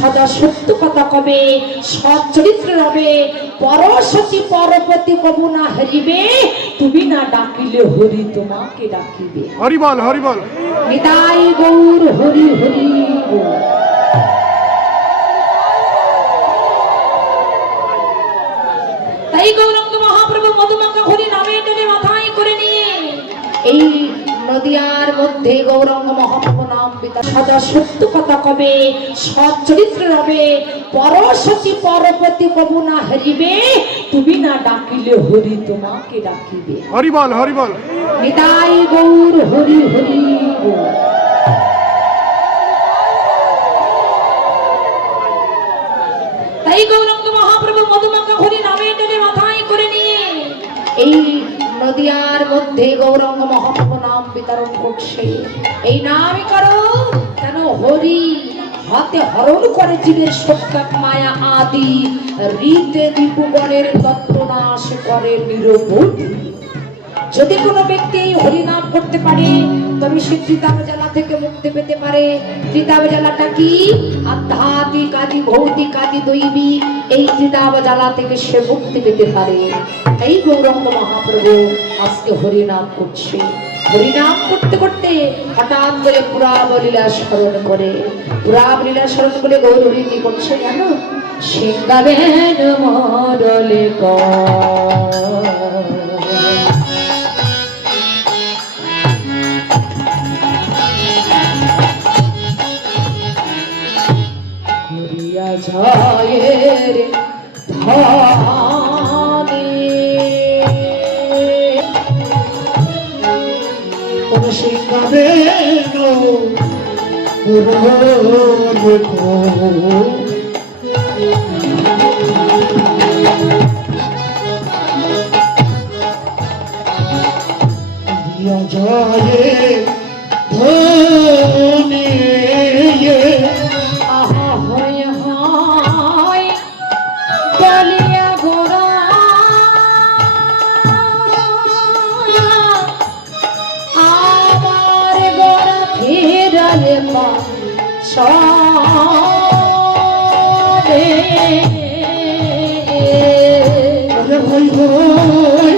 সদা সত্য কথা কবে, সৎ চরিত্র রবে, পরসতী পরপতি কবু না হারিবে, তুমি না ডাকিলে হরি তোমাকে ডাকিবে। হরি বল, হরি বল। নিতাই গৌর হরি হরি বল। তাই গৌরাঙ্গ মহাপ্রভু মধুমাখা হরি নামে টেনে মাথায় করে নিয়ে এই নদিয়ার মধ্যে গৌরাঙ্গ মহাপ্রভু নাম পিতা সদা সত্য কথা কবে, সৎ চরিত্র রবে, পরসতী পরপতি কবু না হারিবে, তুমি না ডাকিলে হরি তোমাকে ডাকিবে। হরি বল, হরি বল। নিতাই গৌর হরি হরি বল। তাই গৌরাঙ্গ মহাপ্রভু মধুমাখা হরি নামে টেনে মাথায় করে নিয়ে এই নদিয়ার মধ্যে গৌরাঙ্গ মহাপ্রভু নাম বিতরণ করছে। এই নামই করো কেন হরি হাতে হরণ করে জীবের সত্যাক মায়া আদি, রীতে দীপুগণের তত্ত্বনাশ করে নিরবধি। যদি কোনো ব্যক্তি এই হরিনাম করতে পারে তবে সে ত্রিতাব জ্বালা থেকে মুক্তি পেতে পারে। ত্রিতাব জ্বালাটা কি? আধ্যাত্মিক আদি ভৌতিক আদি দৈবিক, এই ত্রিতাব জ্বালা থেকে সে মুক্তি পেতে পারে। তাই গৌরাঙ্গ মহাপ্রভু আজকে হরিনাম করছে। হরিনাম করতে করতে হঠাৎ করে পুরাবলীলা স্মরণ করে। পুরাবলীলা স্মরণ করে গৌর হরি কি করছে জানো? সিংহাবেন মরলে জয়ের ধনে সিংহাবেন জয়ের ধনে হই হই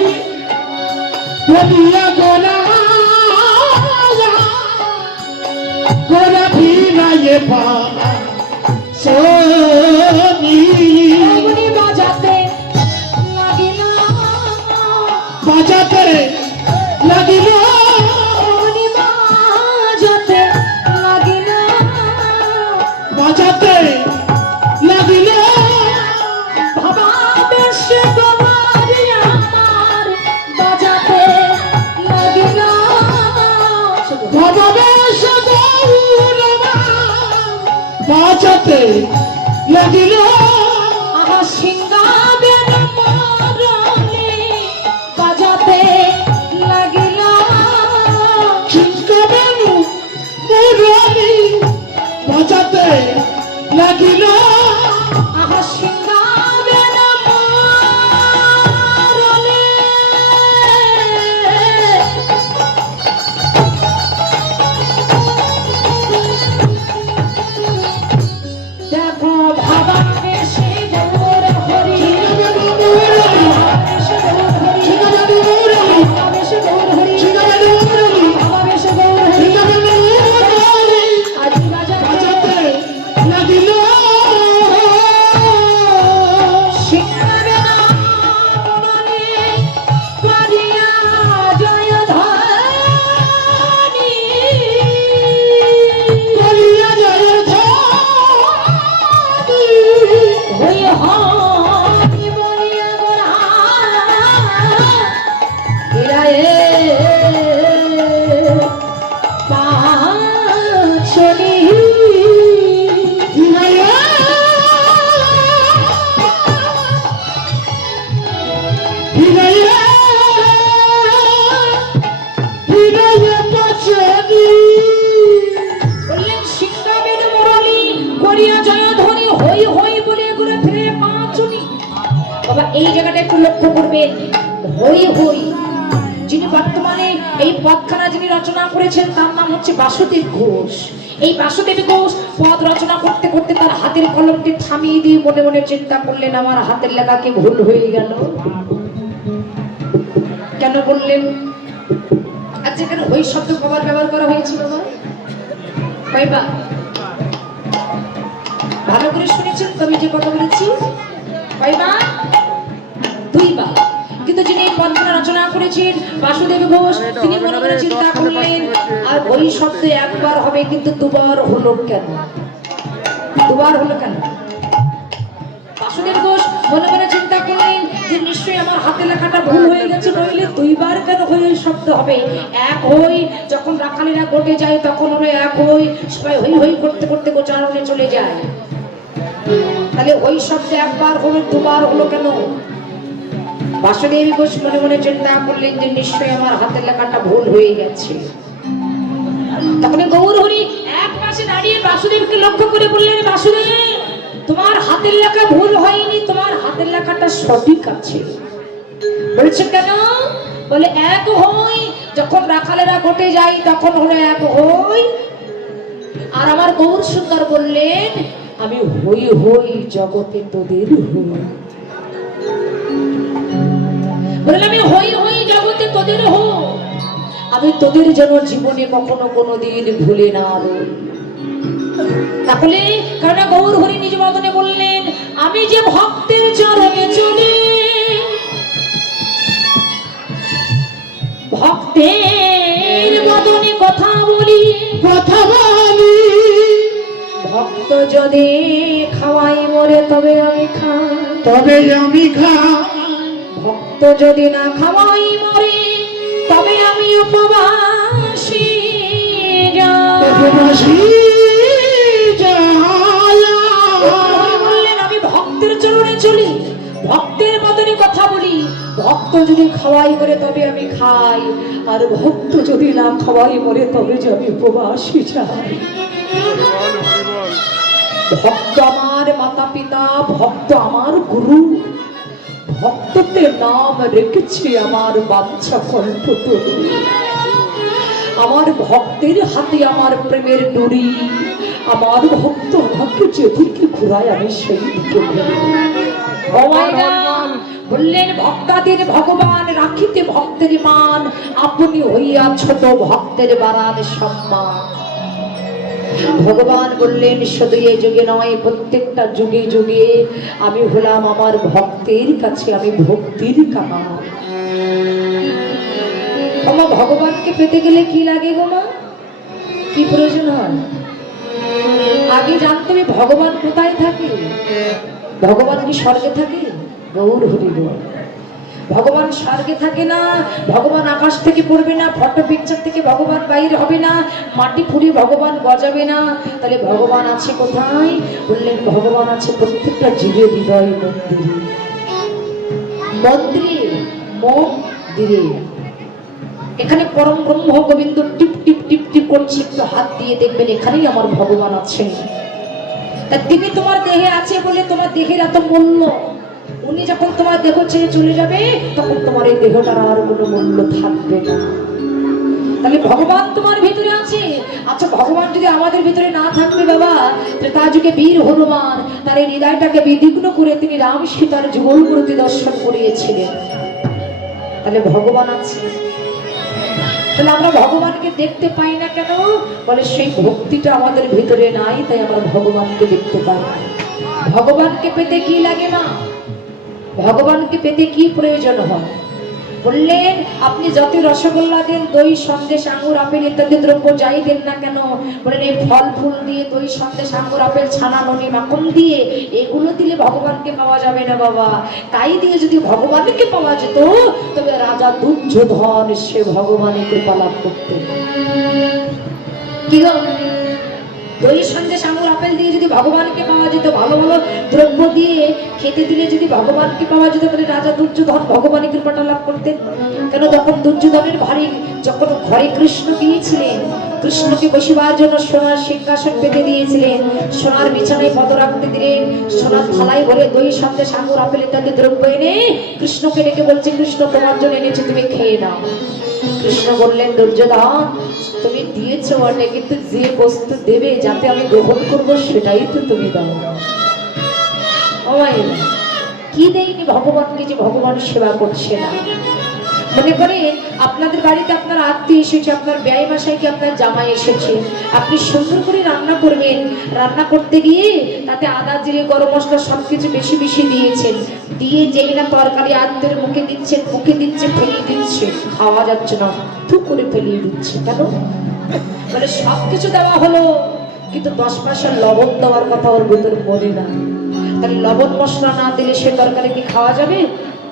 বলিয়া গোরা গোরা ফিরাইয়ে পা সোনি বাজাতে লাগিল, বাজাতে লাগিল, বাজাতে লাগিল, বাজাতে লাগিল। বাবা বেশ তোমারি আমার বাজাতে লাগিল, বাবা বেশ গৌরবা বাজাতে লাগিল। আমার সিংহাবেন মরলে বাজাতে লাগিল, সিংহাবেন মরলে বাজাতে লাগিল। আমার সিংহাবেন মরলে দেখো ভাবা বেশি গৌর হরি, বেশি গৌর হরি, বেশি গৌর হরি, ভাবা বেশি গৌর হরি, আজি বাজাতে লাগিল। সিংহাবেন মরলে করিয়া জয় ধ্বনি, করিয়া জয় ধ্বনি, হই হরি বলিয়া গোরা হীরায়ে পাঁচনি, হিরায়ে হিরায়ে হিরায়ে পাচনি। বললেন সিংহাবেন মুরলী করিয়া জয় ধ্বনি, হই হই বলে ঘুরে ফিরে পাঁচনি। বাবা এই জায়গাটা একটু লক্ষ্য করবেন, হই হই যিনি বর্তমানে এই পদখানা যিনি রচনা করেছেন তার নাম হচ্ছে বাসুদেব ঘোষ। এই বাসুদেব ঘোষ পদ রচনা করতে করতে তার হাতের কলমটি থামিয়ে দিয়ে মনে মনে চিন্তা করলেন, আমার হাতের লেখা কি ভুল হয়ে গেল? কেন বললেন? আচ্ছা, এখানে ওই শব্দ কবার ব্যবহার করা হয়েছিল না? কয়বার? ভালো করে শুনেছেন তো আমি যে কথা বলেছি? কয়বার? দুইবার। কিন্তু যিনি এই পদ্মটা রচনা করেছেন বাসুদেব ঘোষ, তিনি মনে মনে চিন্তা করলেন, আর ওই শব্দ একবার হবে কিন্তু দুবার হলো কেন? দুবার হলো কেন? বাসুদেব ঘোষ মনে মনে চিন্তা করলেন যে নিশ্চয়ই আমার হাতে লেখাটা ভুল হয়ে গেছে, নইলে দুইবার কেন হয়ে শব্দ হবে? এক হই যখন রাখালিরা গোটে যায় তখন হলো এক হই, সবাই হই হই করতে করতে গোচারণে চলে যায়, তাহলে ওই শব্দ একবার হলো দুবার হলো কেন? বাসুদেব ঘোষ মনে মনে চিন্তা করলেন যে নিশ্চয়ই আমার হাতের লেখাটা ভুল হয়ে গেছে। তখন গৌর হরি এক পাশে দাঁড়িয়ে বাসুদেবকে লক্ষ্য করে বললেন, বাসুদেব, তোমার হাতের লেখা ভুল হয়নি, তোমার হাতের লেখাটা সঠিক আছে। বলছে কেন? বলে এক হই যখন রাখালেরা গোটে যায় তখন হলো এক হই। আর আমার গৌর সুন্দর বললেন, আমি হই হই জগতে তোদের হই। বললেন আমি হই হই জগতে তোদের হই, আমি তোদের যেন জীবনে কখনো কোনোদিন ভুলে না রই। তাহলে কারণ গৌর হরি নিজ মতনে বললেন, আমি যে ভক্তের চরণে চলি, ভক্তের মতনে কথা বলি, কথা বলি, ভক্ত যদি খাওয়াই মরে তবে আমি খাই, তবে আমি খাই, ভক্ত যদি না খাওয়াই মরে তবে আমি উপবাসী বললেন, আমি ভক্তের চরণে চলি, ভক্তের মতনই কথা বলি, ভক্ত যদি খাওয়াই মরে তবে আমি খাই, আর ভক্ত যদি না খাওয়াই মরে তবে যে আমি উপবাসী যাই। ভক্ত আমার মাতা পিতা, ভক্ত আমার গুরু, ভক্তদের নাম রেখেছে আমার বাচ্চা কল্পতরু। আমার ভক্তের হাতে আমার প্রেমের ডুরি, আমার ভক্ত আমাকে যেদিকে ঘুরায় আমি সেই দিকে বললেন, ভক্তাদের ভগবান রাখিতে ভক্তের মান, আপনি হইয়া ছোট ভক্তের বাড়ান সম্মান। ভগবান বললেন, শুধু এই যুগে নয়, প্রত্যেকটা যুগে যুগে আমি হলাম আমার ভক্তের কাছে আমি ভক্তির কামাল। আমার ভগবানকে পেতে গেলে কি লাগে গো মা? কি প্রয়োজন হয়? আগে জানতে হবে ভগবান কোথায় থাকে। ভগবান কি স্বর্গে থাকে? গৌর হরি বল, ভগবান স্বর্গে থাকে না, ভগবান আকাশ থেকে পড়বে না, ফটো পিকচার থেকে ভগবান বাইরে হবে না, মাটি ফুড়ে ভগবান গজাবে না। তাহলে ভগবান আছে কোথায়? বললেন, ভগবান আছে প্রত্যেকটা জীবের হৃদয় মন্দিরে। মন্দিরে, মন্দিরে। এখানে পরম ব্রহ্ম গোবিন্দ টিপ টিপ টিপ টিপ করছে, একটু হাত দিয়ে দেখবেন এখানেই আমার ভগবান আছেন। তা তিনি তোমার দেহে আছে বলে তোমার দেহের এত মূল্য। উনি যখন তোমার দেহ ছেড়ে চলে যাবে তখন তোমার এই দেহটার আর কোনো মূল্য থাকবে না। তাহলে ভগবান তোমার ভিতরে আছে। আচ্ছা, ভগবান যদি আমাদের ভিতরে না থাকবে বাবা, ত্রেতা যুগে বীর হনুমান তার এই হৃদয়টাকে বিদীর্ণ করে তিনি রাম সীতার যুগল প্রতি দর্শন করিয়েছিলেন। তাহলে ভগবান আছে। তাহলে আমরা ভগবানকে দেখতে পাই না কেন? বলে সেই ভক্তিটা আমাদের ভিতরে নাই, তাই আমরা ভগবানকে দেখতে পাই না। ভগবানকে পেতে কি লাগে না? ভগবানকে পেতে কি প্রয়োজন হয়? বললেন, আপনি যত রসগোল্লা দেন, দই সন্দেশ আঙুর আপেল ইত্যাদি দ্রব্য যাই দেন না কেন, বলেন এই ফল ফুল দিয়ে, দই সন্দেশ আঙুর আপেল ছানা ননি মাখন দিয়ে, এগুলো দিলে ভগবানকে পাওয়া যাবে না বাবা। তাই দিয়ে যদি ভগবানকে পাওয়া যেত তবে রাজা দুর্যোধন সে ভগবানের কৃপা লাভ করতেন। কি গো, দই সন্দেশ আঙুর আপেল দিয়ে যদি ভগবানকে পাওয়া যেত, ভালো ভালো দ্রব্য দিয়ে খেতে দিলে যদি ভগবানকে পাওয়া যেত, তাহলে রাজা দুর্যোধন ভগবানের কৃপাটা লাভ করতেন কেন? তখন দুর্যোধনের ভারী যখন ঘরে কৃষ্ণ গিয়েছিলেন, কৃষ্ণকে বসিবার জন্য সোনার সিংহাসন পেতে দিয়েছিলেন, সোনার বিছানায় পদ রাখতে দিলেন, সোনার থালায় ভরে দই সন্দেশ আঙুর আপেল ইত্যাদি দ্রব্য এনে কৃষ্ণকে ডেকে বলছে, কৃষ্ণ তোমার জন্য এনেছে, তুমি খেয়ে নাও। কৃষ্ণ বললেন, দুর্যোধন তুমি দিয়েছো বটে, কিন্তু যে বস্তু দেবে যাতে আমি গ্রহণ করব সেটাই তো তুমি দাও। ও মায়ের, কি দেয়নি ভগবানকে যে ভগবান সেবা করছে না? মনে করেন আপনাদের বাড়িতে আপনার আত্মীয় এসেছে, আপনার ব্যয় মাসায় কি আপনার জামাই এসেছে, আপনি সুন্দর করে রান্না করবেন, রান্না করতে গিয়ে তাতে আদা জিরে গরম মশলা সবকিছু বেশি বেশি দিয়েছেন, দিয়ে যেই না তরকারি আত্মের মুখে দিচ্ছেন, মুখে দিচ্ছে ফেলিয়ে দিচ্ছে, খাওয়া যাচ্ছে না, থু করে ফেলিয়ে দিচ্ছে, কেন? মানে সবকিছু দেওয়া হলো কিন্তু 10 পয়সা লবণ দেওয়ার কথা ওর ভিতরে মনে না। তাহলে লবণ মশলা না দিলে সে তরকারি কি খাওয়া যাবে?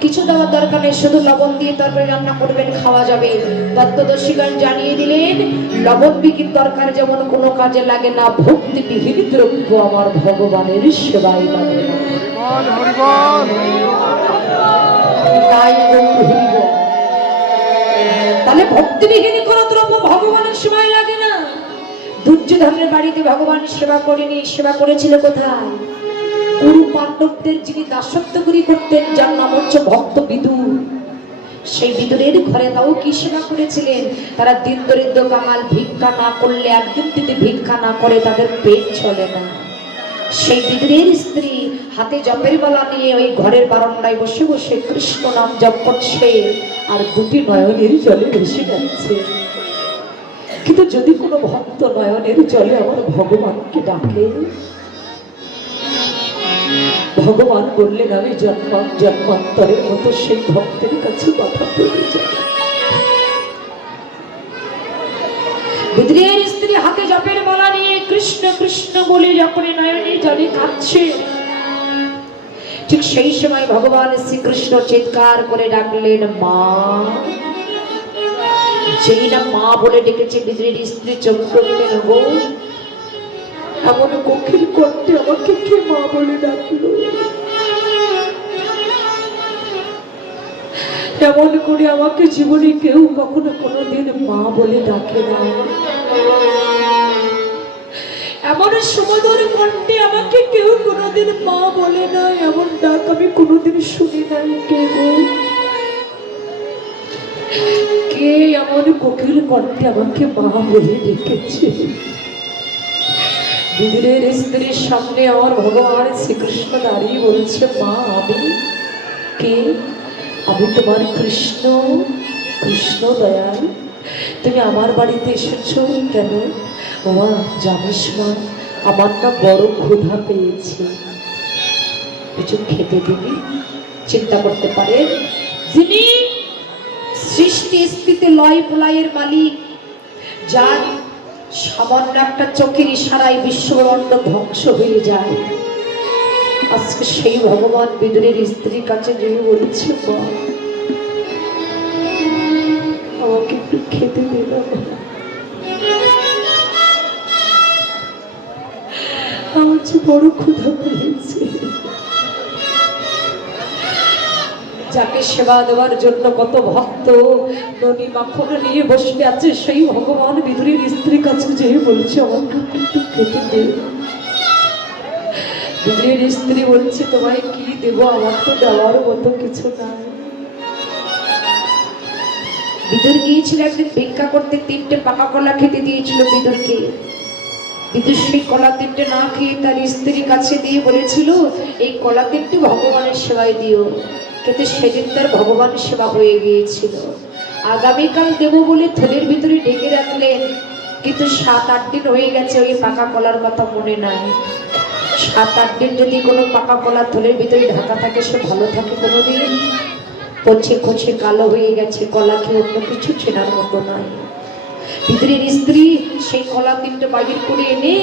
কিছু দেওয়ার দরকার নেই, শুধু লবণ দিয়ে তরকারি রান্না করবেন, খাওয়া যাবে। তত্ত্বদর্শীগণ জানিয়ে দিলেন, লবণ বিহীন তরকারি যেমন কোনো কাজে লাগে না, ভক্তি বিহীন দ্রব্য আমার ভগবানের সেবায় লাগে না। তাহলে ভক্তিবিহীন কোনো দ্রব্য ভগবানের সেবায় লাগে না। দুর্যোধনের বাড়িতে ভগবান সেবা করেনি, সেবা করেছিল কোথায়? কুরু পাণ্ডবদের যিনি দাসত্বগুলি করতেন, যার নাম হচ্ছে ভক্ত বিদুর, সেই বিদুরের ঘরে তাও কি সেবা করেছিলেন? তারা দিন দরিদ্র কাঙাল, ভিক্ষা না করলে, একদিন যদি ভিক্ষা না করে তাদের পেট চলে না। সেই বিদুরের স্ত্রী হাতে জপের বালা নিয়ে ওই ঘরের বারান্দায় বসে বসে কৃষ্ণ নাম জপ করছে আর দুটি নয়নের জলে ভেসে যাচ্ছে। কিন্তু যদি কোনো ভক্ত নয়নের জলে আমার ভগবানকে ডাকে, ভগবান বললেন আমি জন্মান্তরের মতো সেই ভক্তের কাছে কথা বলে যাই। বিদুরের স্ত্রী হাতে জপের মালা নিয়ে কৃষ্ণ কৃষ্ণ বলে যখন নয়নে জলে কাঁদছে, ঠিক সেই সময় ভগবান শ্রীকৃষ্ণ চিৎকার করে ডাকলেন, মা। যেই না মা বলে ডেকেছে, বিদুরের স্ত্রী চোখ করলেন, গো এমন কোকিল কণ্ঠে আমাকে কে মা বলে ডাকলো? এমন করে আমাকে জীবনে কেউ কখনো কোনোদিন মা বলে ডাকে না। এমন সুমধুর কণ্ঠে আমাকে কেউ কোনোদিন মা বলে না, এমন ডাক আমি কোনোদিন শুনি নাই। কে গো? কে এমন কোকিল কণ্ঠে আমাকে মা বলে ডেকেছে? বিদুরের স্ত্রীর সামনে আমার ভগবান শ্রীকৃষ্ণ দাঁড়িয়ে বলছে, মা আমি কে? আমি তোমার কৃষ্ণ, কৃষ্ণ দয়াল। তুমি আমার বাড়িতে এসেছো কেন? বাবা জানিস মা, আমার না বড় ক্ষুধা পেয়েছে, কিছু খেতে দিবি? চিন্তা করতে পারে যিনি সৃষ্টি স্থিতি লয় প্রলয়ের মালিক, যার সামান্য একটা চোখের ইশারায় বিশ্বব্রহ্মাণ্ড ধ্বংস হয়ে যায়, আজকে সেই ভগবান বিদুরের স্ত্রীর কাছে যে বলছে, মা আমাকে একটু খেতে দেবে, আমার যে বড় ক্ষুধা পেয়েছে। যাকে সেবা দেওয়ার জন্য কত ভক্ত ননি মাখন নিয়ে বসে আছে, সেই ভগবান বিদুরের স্ত্রীর কাছে যে বলছে, আমাকে একটু খেতে দে। বিদুরের স্ত্রী বলছে, তোমায় কি দেব, আমার তো দেওয়ার মতো কিছু নাই। বিদুর গিয়েছিল একদিন ভিক্ষা করতে, 3টে পাকা কলা খেতে দিয়েছিল বিদুরকে। বিদুর সেই কলা 3টে না খেয়ে তার স্ত্রীর কাছে দিয়ে বলেছিল, এই কলা 3টে ভগবানের সেবায় দিও। কিন্তু সেদিন তার ভগবানের সেবা হয়ে গিয়েছিল। আগামীকাল দেব বলে থলের ভিতরে ঢেকে রাখলেন, কিন্তু 7-8 দিন হয়ে গেছে, ওই পাকা কলার কথা মনে নাই। 7-8 দিন যদি কোনো পাকা কলা থলের ভিতরে ঢাকা থাকে, সে ভালো থাকে কোনোদিন? পচে খচে কালো হয়ে গেছে, কলা কি অন্য কিছু চেনার মতো নাই। বিদুরের স্ত্রী সেই কলা 3টে বাহির করে এনে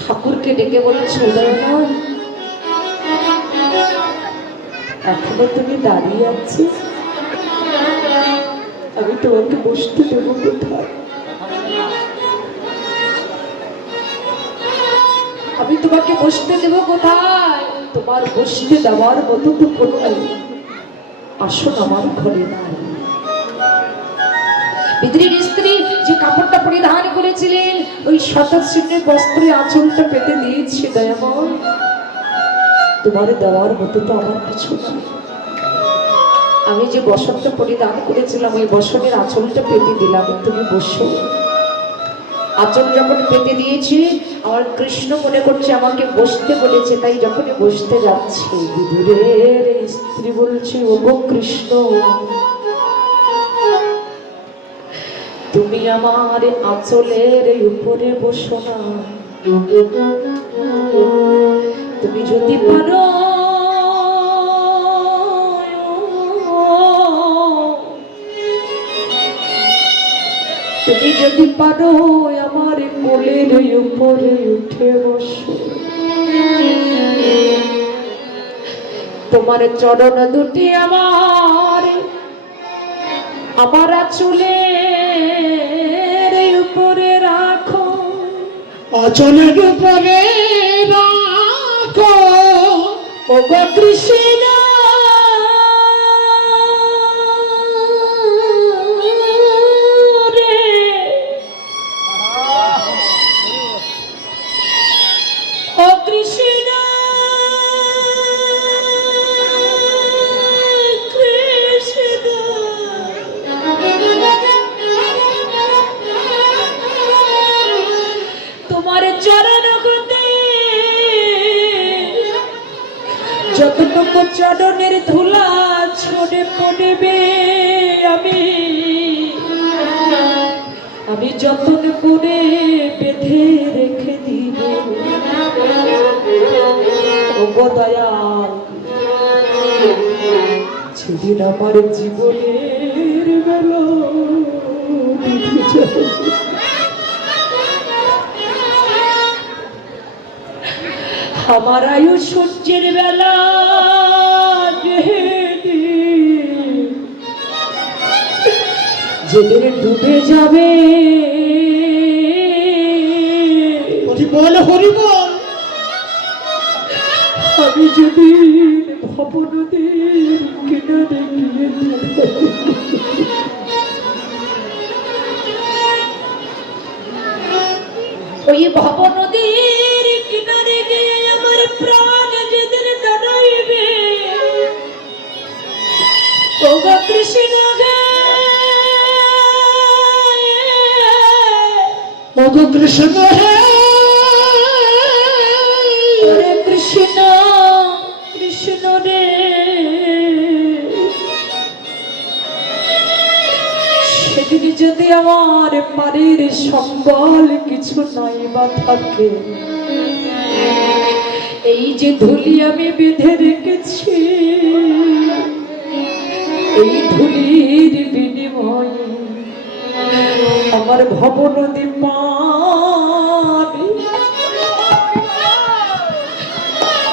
ঠাকুরকে ডেকে বলেছে, উদয়নাথ এখনো তুমি দাঁড়িয়ে আছো, আমি তোমাকে বসতে দেবো কোথায়? আমি তোমাকে বসতে দেবো কোথায়? তোমার বসতে দেওয়ার মতো তো কোনো আসন আমার ঘরে নাই। বিদুরের স্ত্রী যে কাপড়টা পরিধান করেছিলেন, ওই শতশৃঙ্গের বস্ত্রে আঁচলটা পেতে দিয়েছে, দয়াময় তোমার দেওয়ার মতো তো আমার কিছু নাই। আমি যে বসন্ত পরিধান করেছিলাম ওই বসনের আঁচলটা পেতে দিলাম, তুমি বসো। আঁচল যখন পেতে দিয়েছি, আমার কৃষ্ণ মনে করছে আমাকে বসতে বলেছে, তাই যখনই বসতে যাচ্ছে বিদুরের স্ত্রী বলছে, ওগো কৃষ্ণ, তুমি আমার আঁচলের উপরে বসো না, তুমি যদি পারো তুমি যদি পারো আমার কোলের উপরে উঠে বসো, তোমার চরণ দুটি আমার আঁচলের উপরে রাখো, আঁচলের উপরে রাখো, ওগো কৃষ্ণ, যতটুকু চরণের ধুলা ছড়ে পড়বে আমি যতন করে বেঁধে রেখে দিব, ওগো দয়াল, সেদিন আমার জীবনের বেলা আমার আয়ু সূর্যের বেলা যেদিন ডুবে যাবে, হরিবল হরিবল, আমি যেদিন ভব নদীর কিনারে গিয়ে ওই ভব নদীর কিনারে গিয়ে আমার প্রাণ যেদিন দাঁড়াইবে, ওগো কৃষ্ণ, ওগো কৃষ্ণ হে, ওরে কৃষ্ণ, কৃষ্ণ রে, সেদিন যদি আমার পারের সম্বল কিছু নাই বা থাকে, এই যে ধুলি আমি বেঁধে রেখেছি, এই ধুলির বিনিময়ে আমার ভব নদী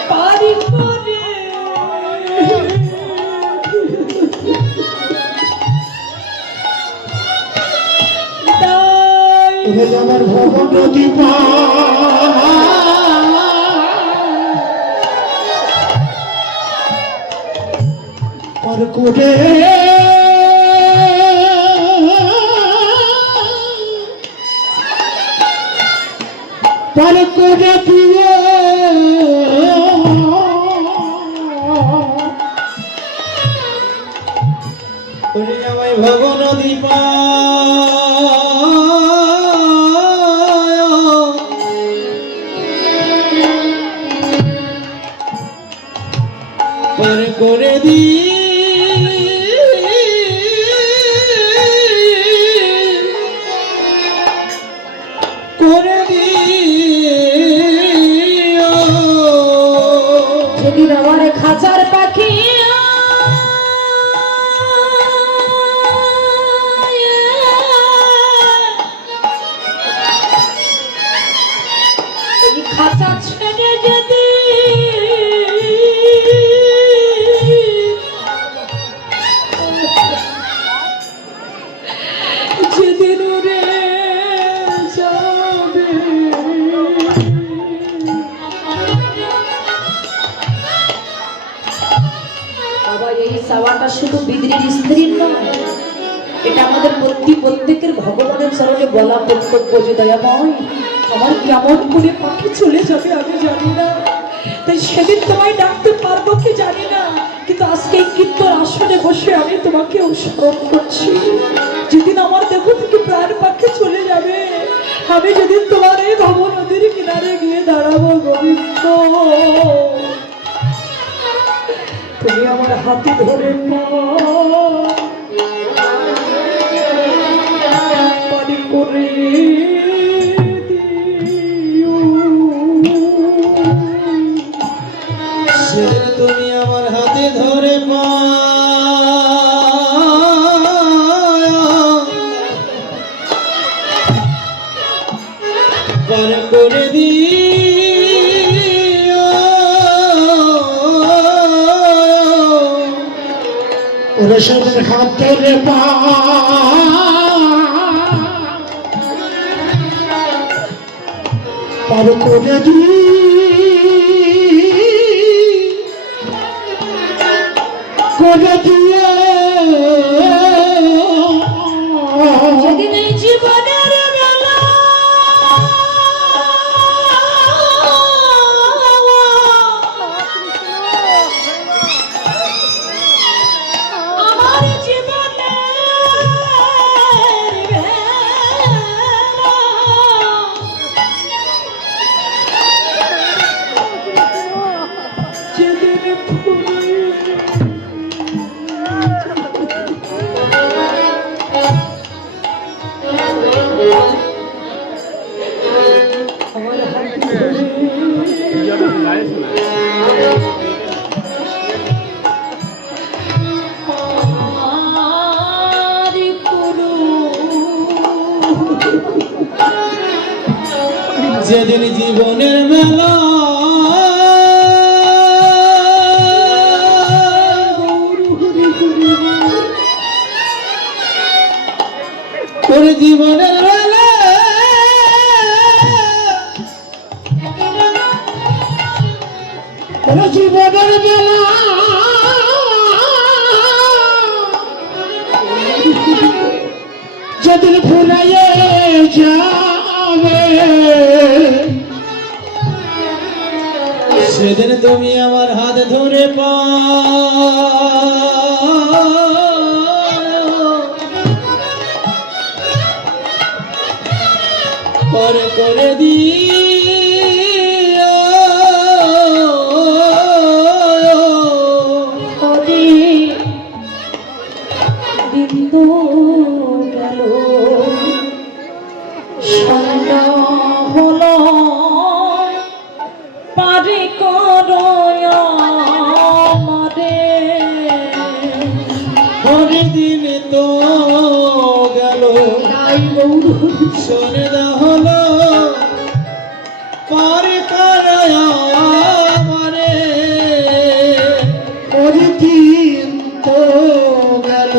পারি করে আমার ভব নদী পার করে পার করে দিয়ে আমায় ভব নদী পার করে দিয়ে যেদিন আমার খাঁচার পাখি খাঁচা ছেড়ে যদি যেদিন উড়ে যাবে, বাবা, এই চাওয়াটা শুধু বিদ্রির স্ত্রীর নয়, এটা আমাদের প্রত্যেকের ভগবানের চরণে বলা কর্তব্য যে দয়াময়, আমার কেমন করে পাখি চলে যাবে আমি জানি না, তাই সেদিন তোমায় ডাকতে পারবো কি জানি না, কিন্তু আজকে এই কীর্তন আসনে বসে আমি তোমাকে স্মরণ করছি। যেদিন আমার দেহ থেকে প্রাণ পাখি চলে যাবে, আমি যেদিন তোমার এই ভব নদীর কিনারে গিয়ে দাঁড়াবো গোবিন্দ, তুমি আমার হাতে ধরে পানি করে দিও। সেদিন তুমি আমার হাতে ধরে পার করে দিও। ওরে সেদিন হাত ধরে পার করে দিও। করে দিয়ে যেদিন এই জীবনের বেলা আমার জীবনের যেদিন যেদিন জীবনের মেলা তোর জীবনের মেলা তোর জীবনের মেলা যেদিন ফুরাইয়ে যাবে সেদিন তুমি আমার হাত ধরে পার করে দিও। দিন তো গেল, সন্ধ্যা হলো, পারে করো আমারে। হরিদিন তো গেল, সন্ধ্যা হলো, পারে করো আমারে। হরিদিন তো গেল,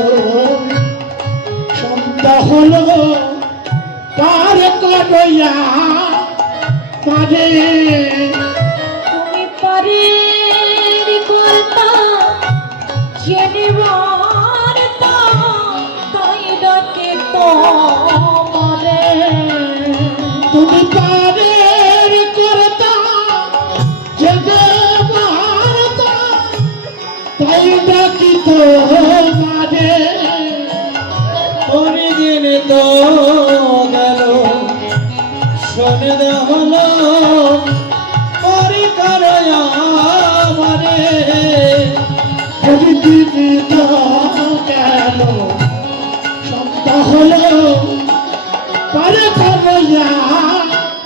সন্ধ্যা হলো, পারে করো আমারে। তুমি পারে করতা জেনে বারতা, তাই ডাকে তোমারে। তুমি পারে করতা জেনে বারতা, তাই ডাকি তোমারে। হরিদিন তো গেল, সন্ধ্যা হলো, পারে করো আমারে। হরিদিন তো গেল, সন্ধ্যা হলো, পারে করো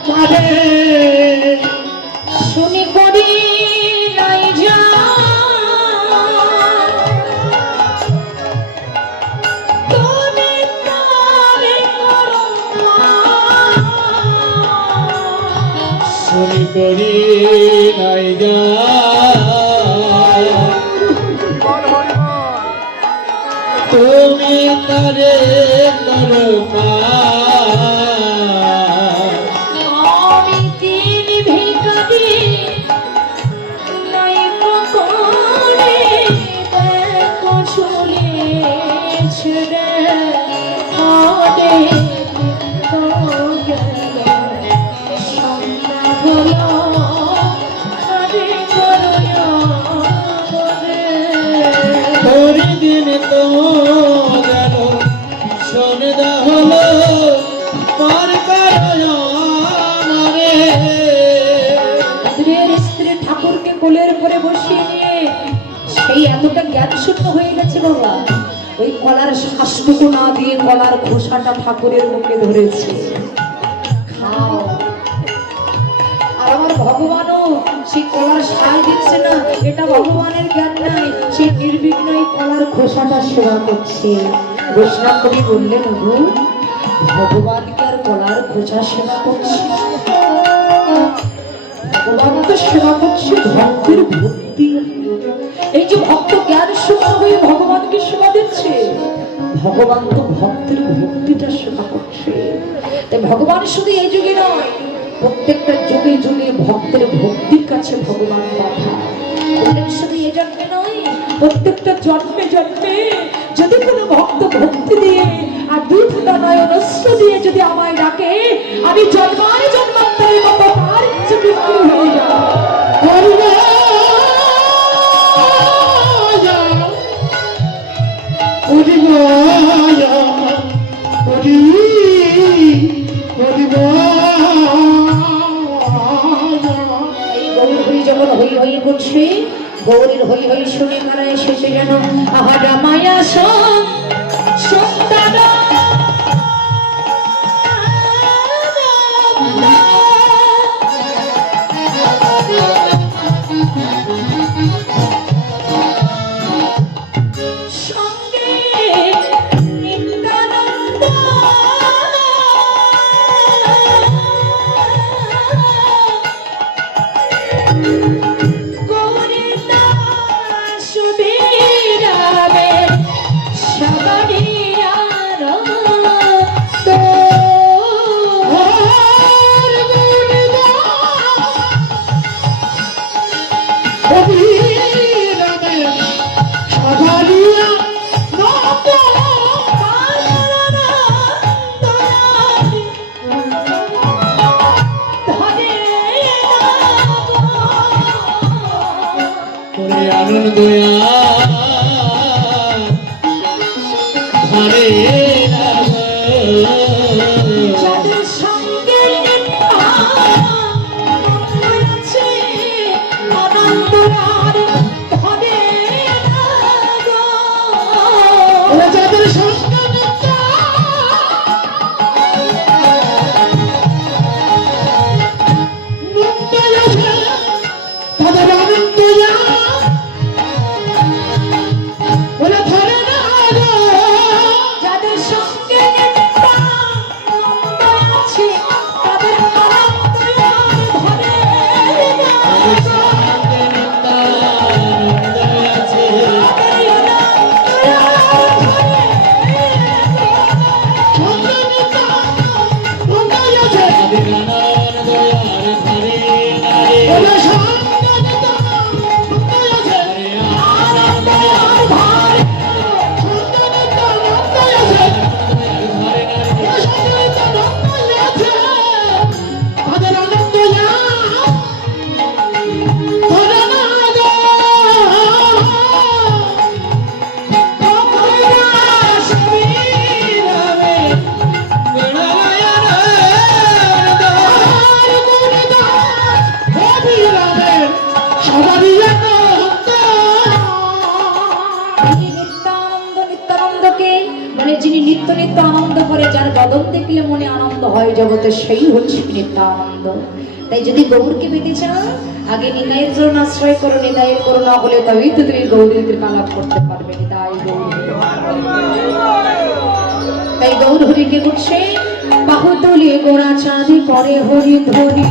আমারে। শুনি করি নাই যা তুমি তারে করো শুনি করি নাই গা তুমি তারে করো আমি তিন ভিখারি নাই করে দেখো চলে ছেড়ে অনেক তো গেল, সন্ধ্যা হলো, আরে করো আমারে। সাজিয়ে নিয়ে সেই এতটা জ্ঞান শূন্য হয়ে গেছে বাবা, ওই কলার শ্বাসটুকু না দিয়ে কলার খোসাটা ঠাকুরের মুখে ধরেছে, খাও। আর আমার ভগবানও সেই কলার সাজ দিচ্ছে না, এটা ভগবানের জ্ঞান নাই, সে নির্বিঘ্নই কলার খোসাটা সেবা করছে। বৈষ্ণব কবি বললেন, ভগবানকে আর কলার খোসা সেবা করছে, ভগবান তো সেবা করছে ভক্তের ভক্তি। এই যে ভক্ত জ্ঞান শূন্য হয়ে ভগবানকে সেবা দিচ্ছে, ভগবান তো ভক্তের ভক্তিটা সেবা করছে। তাই ভগবান শুধু এই যুগে নয়, প্রত্যেকটা যুগে যুগে ভক্তের ভক্তির কাছে ভগবান বাধা। শুধু এই জন্মে নয়, প্রত্যেকটা জন্মে জন্মে যদি কোনো ভক্ত ভক্তি দিয়ে আর দুই ফোঁটা নয়ন অশ্রু দিয়ে যদি আমায় ডাকে, আমি জন্মায় জন্মান্তরের মতো তার ইচ্ছে বিক্রি হয়ে যাবো। যখন হই হই করছে, গৌরীর হই হই শুনে তারা এসেছে যেন আহারা মায়া সন্তান জগতে সেই হচ্ছে নিত্যানন্দ। তাই যদি গৌরকে পেতে চাও, আগে নিতাইয়ের জন্য আশ্রয় করো, নিতাইয়ের করুণা হলে তবেই তো তুমি গৌরীর আলাপ করতে পারবে। নিতাই গৌর। তাই গৌর হরিকে করছে, বাহু তুলে গোড়া চাঁদি করে হরি ধরি।